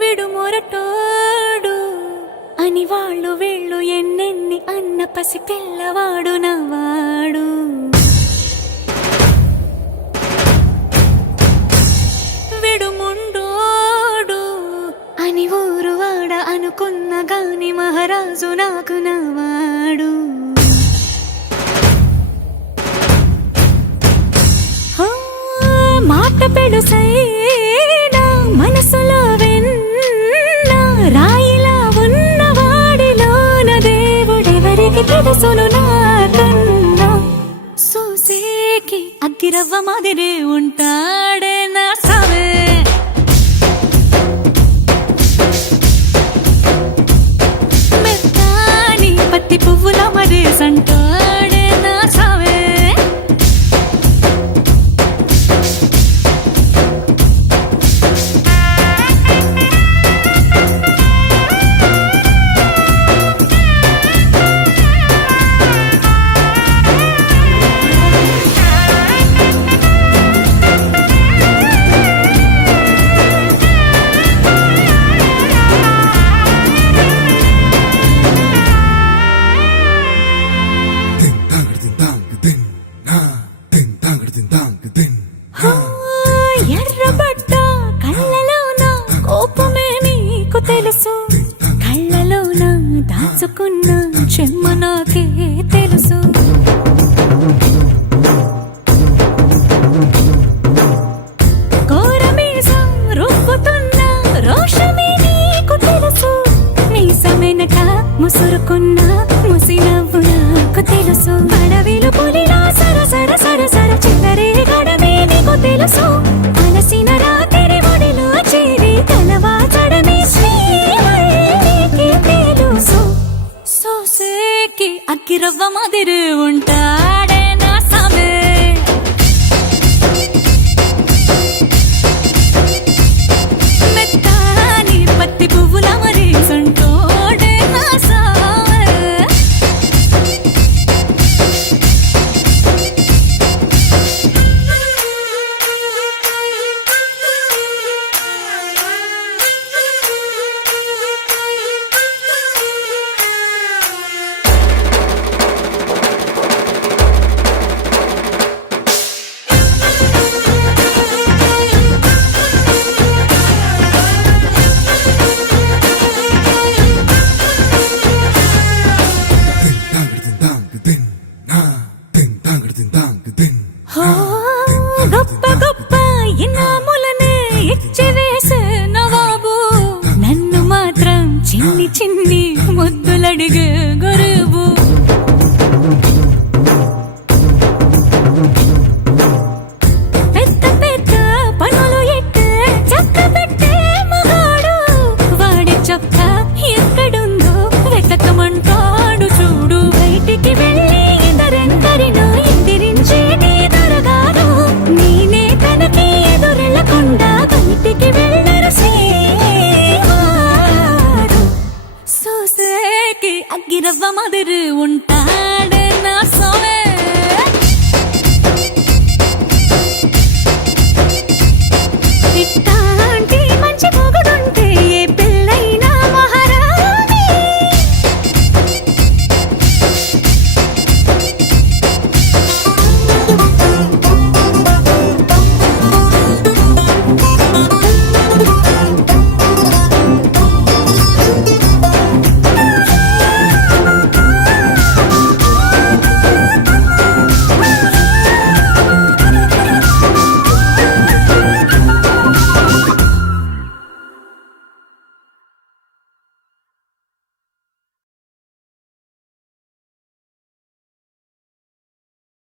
విడుమొరటోడు అని వాళ్ళు వీళ్ళు ఎన్నెన్ని అన్న పసి పిల్లవాడు నవ్వాడు. విడుముండోడు అని ఊరు వాడ అనుకున్న గాని మహారాజు నాకు నవ్వాడు. మాట పెడుసైనా మనసులో వెన్న రాయిలా ఉన్నవాడిలోన దేవుడెవరికి తెలుసును నాకన్నా. సూసేకి అగ్గిరవ్వ మాదిరే ఉంటాడే నా సావే. మెత్తాని పత్తి పువ్వుల మరేసంటాడే నా సావే. ఎర్రబడ్డ కళ్ళలోన కోపమే నీకు తెలుసు, కళ్ళలోన దాచుకున్న చెమ్మ నాకే తెలుసు. కోరమీసం రుబ్బుతున్న రోషమే నీకు తెలుసు, మీసమెనక ముసురుకున్న ముసినవ్వు నాకు తెలుసు. అడవిలు పులిలా సరసర సరసర చిల్లరే గడమే నీకు తెలుసు. అలసిన రాత్రి ఒడిలో చేరి కలవాచడమే శ్రీవల్లికి తెలుసు. సోసేకి అగ్గిరవ్వ మాదిరి ఉంటాడే నా సామే. మెత్తాని పత్తి పువ్వుల మరేసంటోడే నా సామే. గొప్ప గొప్ప ఇనాములనే ఇచ్చి వేసే నవాబు నన్ను మాత్రం చిన్ని చిన్ని ముద్దులడిగే